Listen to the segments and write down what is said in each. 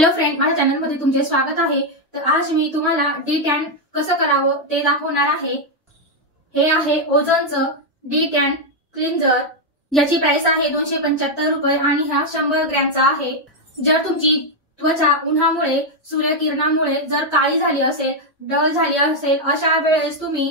Hello friend, माझ्या channel मध्ये तुमचे स्वागत आहे। तर आज मी तुम्हाला डी टॅन कसं करावं ते दाखवणार आहे। हे आहे ओझोनचं डी टॅन क्लिन्झर, याची प्राइस आहे 275 रुपये आणि हा 100 ग्रॅमचा आहे। जर तुमची त्वचा उन्हामुळे सूर्यकिरणामुळे जर काळी झाली असेल, डल झाली असेल, अशा वेळेस तुम्ही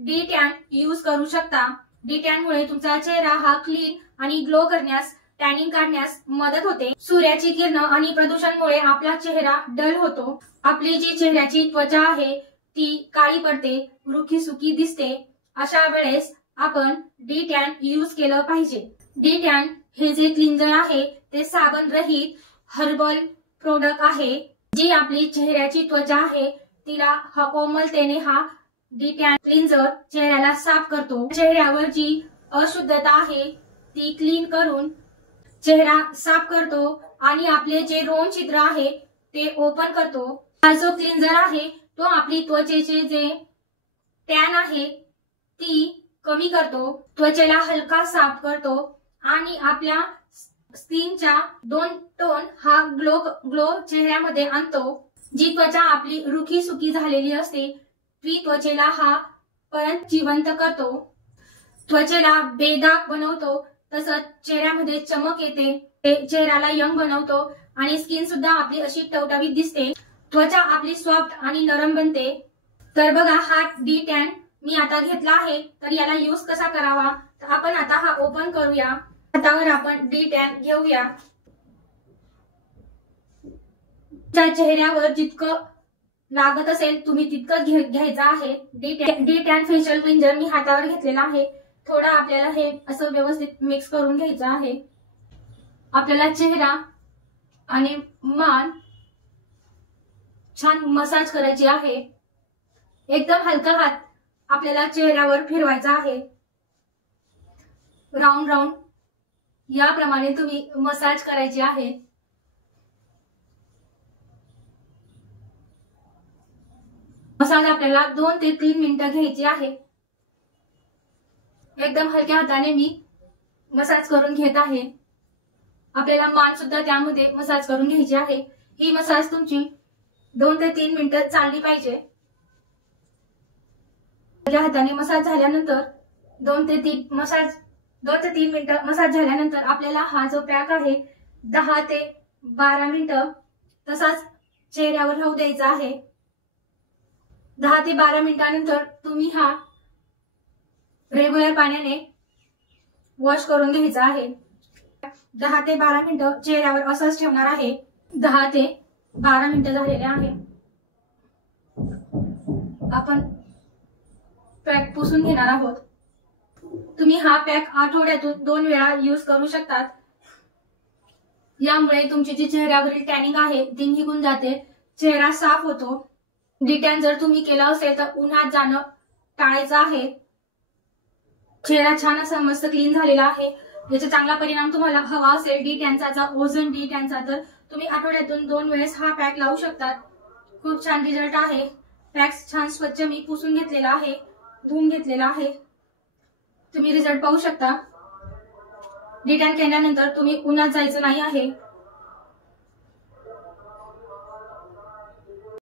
डी टॅन यूज करू शकता। डी टॅन मुळे तुमचा चेहरा हा क्लीन आणि ग्लो करण्यास, टॅनिंग काढण्यास मदत होते। सूर्याची किरण आणि प्रदूषणामुळे आपला चेहरा डल होतो। आपली जी चेहऱ्याची त्वचा आहे ती काळी पडते, रुखी-सुकी दिसते। अशा वेळेस आपण डी टॅन यूज केलं पाहिजे। डी टॅन हे जे क्लिन्झर आहे ते साबण रहित हर्बल प्रोडक्ट आहे, जी आपली चेहऱ्याची त्वचा आहे तिला कोमलतेने हा डी टॅन क्लिन्झर चेहऱ्याला साफ करतो। चेहऱ्यावर जी अशुद्धता आहे ती क्लीन करून चेहरा साफ करतो आणि आपले जे रोम छिद्र आहे ते ओपन करतो। हा जो क्लिन्झर आहे तो आपली त्वचेचे जे टॅन आहे ती कमी करतो, त्वचेला हलका साफ करतो आणि आपल्या स्किनच्या 2 टोन हा ग्लो चेहऱ्यामध्ये आणतो। जी त्वचा आपली रुखी सुकी झालेली असते ती त्वचेला हा परत जिवंत करतो, त्वचेला बेदाग बनवतो। तसंच चेहऱ्यामध्ये चमक येते, चेहऱ्याला यंग बनवतो आणि स्किन सुद्धा आपली अशी टवटवीत दिसते। त्वचा आपली सॉफ्ट आणि नरम बनते। तर बघा, हा डी टॅन मी आता घेतला आहे, तर याला यूज कसा करावा तर आपण आता हा ओपन करूया। हातावर आपण डी टॅन घेऊया। तुमच्या चेहऱ्यावर जितकं लागत असेल तुम्ही तितकंच घ्यायचं आहे। डी टॅन फेशियल क्लिन्झर मी हातावर घेतलेला आहे। थोडा आपल्याला हे असं व्यवस्थित मिक्स करून घ्यायचं आहे। आपल्याला चेहरा आणि मान छान मसाज करायची आहे। एकदम हलका हात आपल्याला चेहऱ्यावर फिरवायचा आहे। राऊंड राऊंड याप्रमाणे तुम्ही मसाज करायची आहे। मसाज आपल्याला 2 ते 3 मिनिटं घ्यायची आहे। एकदम हलक्या हाताने मी मसाज करून घेत आहे। आपल्याला मान सुद्धा त्यामध्ये मसाज करून घ्यायची आहे। ही मसाज तुमची 2 ते 3 मिनिटं चालली पाहिजे। हलक्या हाताने मसाज झाल्यानंतर 2 ते 3 मिनिटं मसाज झाल्यानंतर आपल्याला हा जो पॅक आहे 10 ते 12 मिनिटं तसाच चेहऱ्यावर राहू द्यायचा आहे। 10 ते 12 मिनिटांनंतर तुम्ही हा रेग्युलर पाण्याने वॉश करून घ्यायचा आहे। 10 ते 12 मिनिटं चेहऱ्यावर असंच ठेवणार आहे। 10 ते 12 मिनिटं झालेले आहे। आपण पॅक पुसून घेणार आहोत। तुम्ही हा पॅक आठवड्यातून 2 वेळा यूज करू शकतात। यामुळे तुमची जी चेहऱ्यावरील टॅनिंग आहे ती निघून जाते, चेहरा साफ होतो। डी टॅन जर तुम्ही केलं असेल तर उन्हात जाणं टाळायचं आहे। चेहरा छान असा मस्त क्लीन झालेला आहे। याचा चांगला परिणाम तुम्हाला हवा असेल डी टॅनचा, ओझोन डी टॅनचा, तर तुम्ही आठवड्यातून 2 वेळेस हा पॅक लावू शकतात। खूप छान रिझल्ट आहे। पॅक छान स्वच्छ मी पुसून घेतलेला आहे, धुवून घेतलेला आहे। तुम्ही रिझल्ट पाहू शकता। डी टॅन केल्यानंतर तुम्ही उन्हात जायचं नाही आहे।